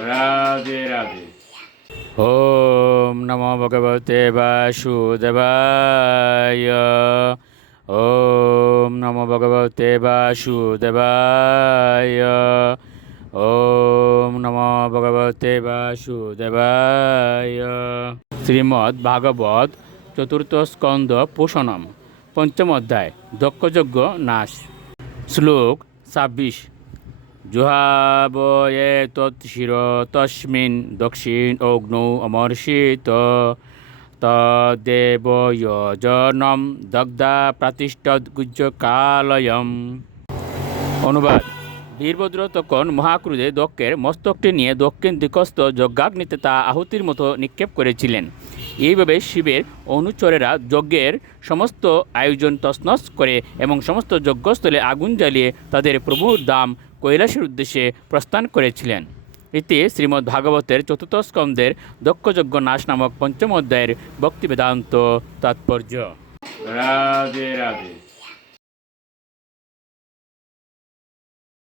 রাধে রাধে। ওম নমো ভগবতে বাসুদেবায়। ওম নমো ভগবতে বাসুদেবায়। ওম নমো ভগবতে বাসুদেবায়। শ্রীমদ্ ভাগবত চতুর্থ স্কন্ধ পোষণম পঞ্চম অধ্যায় দক্ষযজ্ঞ নাশ। শ্লোক ২৬। জুহাবয়ে তৎশির তস্মিন দক্ষিণ অগ্নৌ অমর্ষিত তদেব যজনম দগ্ধা প্রাতিষ্ঠদ্গুজ্জকালয়ম। অনুবাদ: বীরভদ্র তখন মহাক্রোধে দক্ষের মস্তকটি নিয়ে দক্ষিণ দিকস্থ যজ্ঞাগ্নিতে তা আহুতির মতো নিক্ষেপ করেছিলেন। এইভাবে শিবের অনুচরেরা যজ্ঞের সমস্ত আয়োজন তছনছ করে এবং সমস্ত যজ্ঞস্থলে আগুন জ্বালিয়ে তাদের প্রভুর ধাম কৈলাসের উদ্দেশ্যে প্রস্থান করেছিলেন। এতে শ্রীমদ্ ভাগবতের চতুর্থ স্কন্ধের দক্ষযজ্ঞ নাশ নামক পঞ্চম অধ্যায়ের ভক্তি বেদান্ত তাৎপর্য। রাধে রাধে।